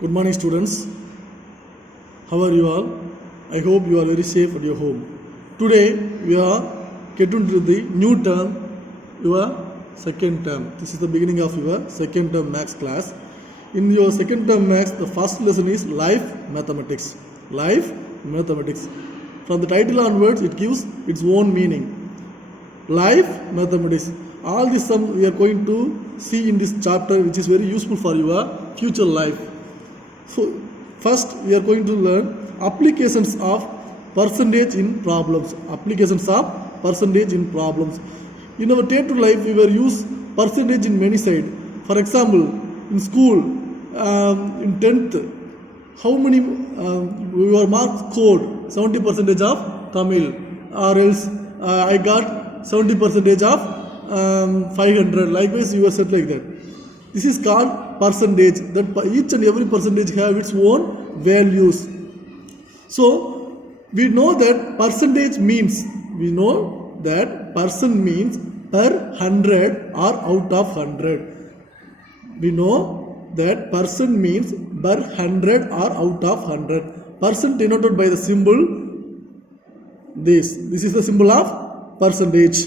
Good morning, students. How are you all? I hope you are very safe at your home. Today we are getting to the new term, your second term. This is the beginning of your second term maths class. In your second term maths, the first lesson is life mathematics. Life mathematics. From the title onwards, it gives its own meaning. Life mathematics. All this sum we are going to see in this chapter, which is very useful for your future life. So, first we are going to learn applications of percentage in problems. Applications of percentage in problems. In our day-to-day life, we will use percentage in many sides. For example, in school, in 10th, how many your marks scored 70% of Tamil, or else I got 70% of 500. Likewise, you are set like that. This is called percentage. That each and every percentage have its own values. So we know that percentage means per 100 or out of 100. We know that percent means per 100 or out of 100. Percent denoted by the symbol this. This is the symbol of percentage.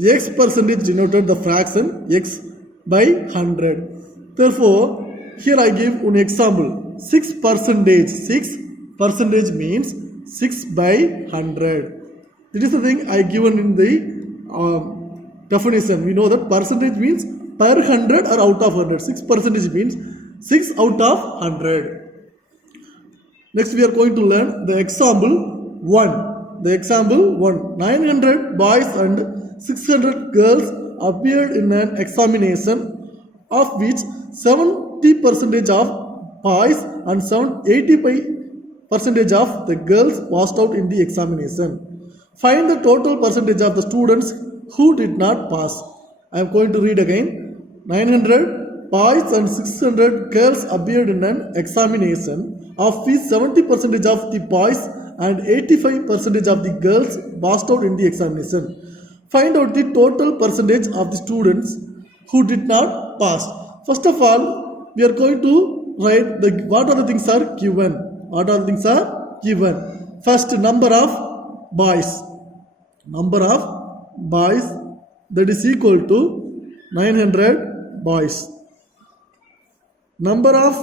X percentage denoted the fraction x by 100. Therefore, here I give one example. 6%. 6% means 6 by 100. This is the thing I given in the definition. We know that percentage means per 100 or out of 100. 6% means 6 out of 100. Next we are going to learn the example 1. The example 1. 900 boys and 600 girls appeared in an examination of which 70% of boys and 85% of the girls passed out in the examination. Find the total percentage of the students who did not pass. I am going to read again. 900 boys and 600 girls appeared in an examination of which 70% of the boys and 85% of the girls passed out in the examination. Find out the total percentage of the students who did not pass. First of all, we are going to write what are the things are given. What are the things are given? First, number of boys. Number of boys, that is equal to 900 boys. Number of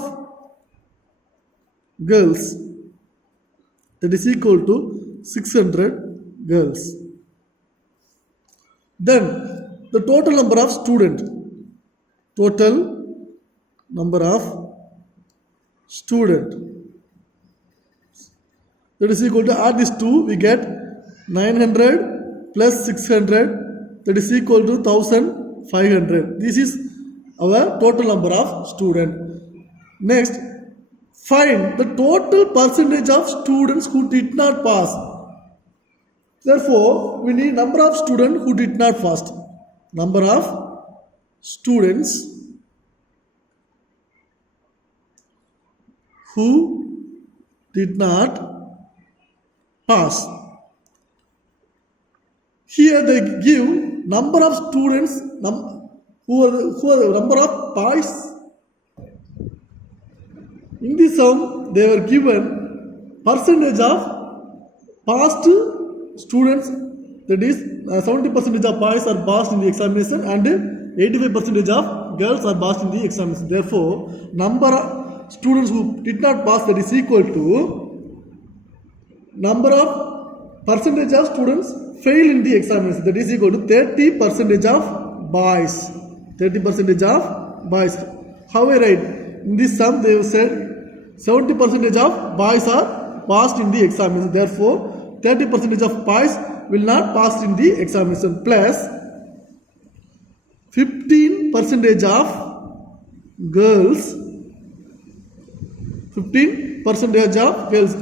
girls, that is equal to 600 girls. Then the total number of students. Total number of students. That is equal to add these two, we get 900 plus 600, that is equal to 1500. This is our total number of students. Next, find the total percentage of students who did not pass. Therefore, we need number of students who did not pass. Number of students who did not pass. Here they give number of students who are the number of boys. In this sum, they were given percentage of passed students, that is 70% of boys are passed in the examination and 85% of girls are passed in the examination. Therefore, number of students who did not pass, that is equal to number of percentage of students fail in the examination, that is equal to 30% of boys. 30% of boys. How I write? In this sum they have said 70% of boys are passed in the examination. Therefore, 30% of boys will not pass in the examination, plus 15% of girls. 15% of girls.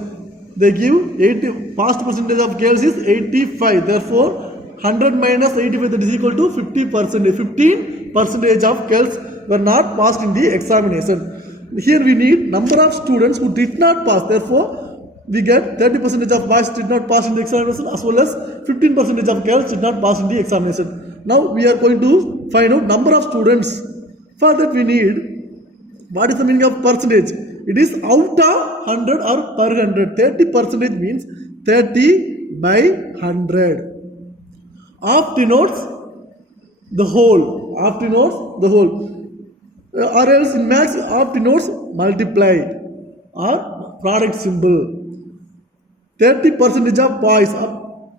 They give 80. Past percentage of girls is 85. Therefore, 100 minus 85, that is equal to 50%. 15% of girls were not passed in the examination. Here we need number of students who did not pass. Therefore, we get 30% of boys did not pass in the examination, as well as 15% of girls did not pass in the examination. Now we are going to find out number of students. For that we need, what is the meaning of percentage? It is out of 100 or per 100. 30% means 30 by 100. Half denotes the whole. Half denotes the whole. Or else in maths, half denotes multiply or product symbol. 30% of boys.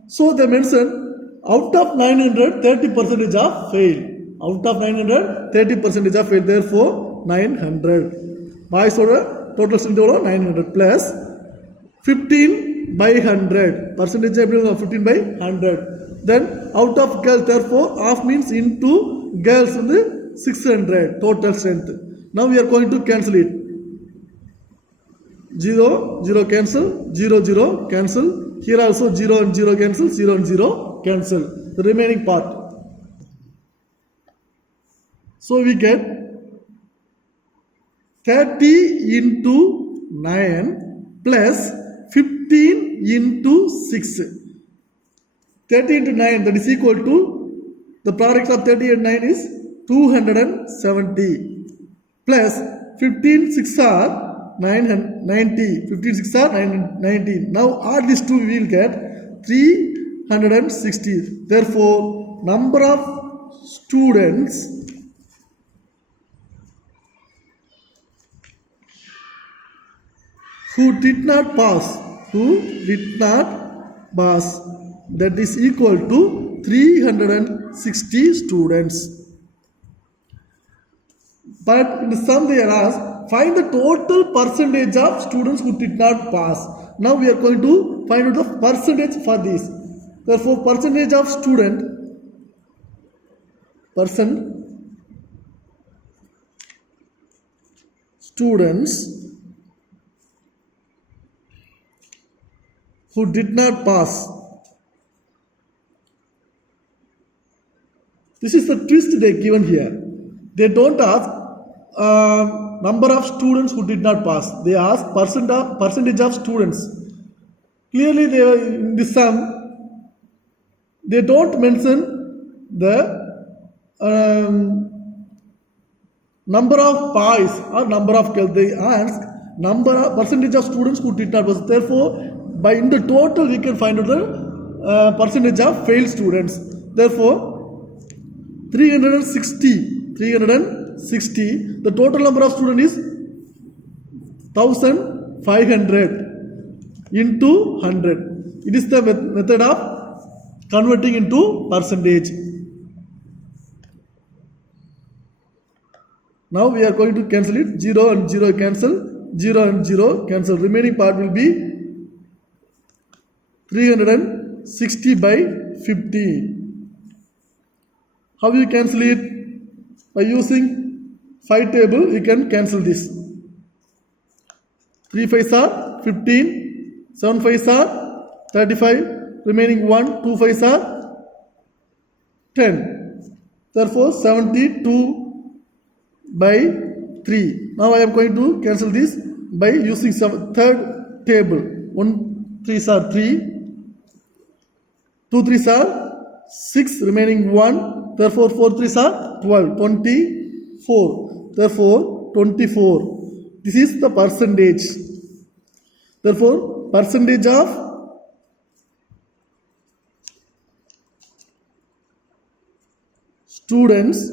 So they mention out of 900, 30% of fail. Out of 900, 30% of fail. Therefore, 900. Boys order total strength 900 plus 15 by 100. Percentage 15 by 100. Then out of girls, therefore, half means into girls 600 total strength. Now we are going to cancel it. 0, 0 cancel, 0, 0 cancel. Here also 0 and 0 cancel, 0 and 0 cancel. The remaining part. So we get 30 into 9 plus 15 into 6. 30 into 9, that is equal to, the product of 30 and 9 is 270 plus 15 6 are 90. 15 6 are 90. Now add these two, we will get 360. Therefore, number of students who did not pass, that is equal to 360 students. But in the sum they are asked, find the total percentage of students who did not pass. Now we are going to find out the percentage for this. Therefore, percentage of students who did not pass. This is the twist they given here. They don't ask number of students who did not pass. They ask percentage of students. Clearly, in the sum, they don't mention the number of boys or number of girls. They ask percentage of students who did not pass. Therefore, in the total, we can find out the percentage of failed students. Therefore, 360, the total number of students is 1500 into 100. It is the method of converting into percentage. Now we are going to cancel it. 0 and 0 cancel, 0 and 0 cancel. Remaining part will be 360 by 50. How you cancel it? By using 5 table, you can cancel this. 3 5s are 15, 7 5s are 35, remaining 1, 2 5s are 10. Therefore, 72 by 3. Now I am going to cancel this by using some third table. 1 3s are 3, 2 3s are 6, remaining 1. Therefore, 4 3s are 12, 24. Therefore, 24. This is the percentage. Therefore, percentage of students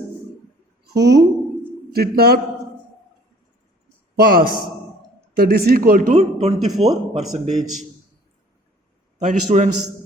who did not pass, that is equal to 24%. Thank you, students.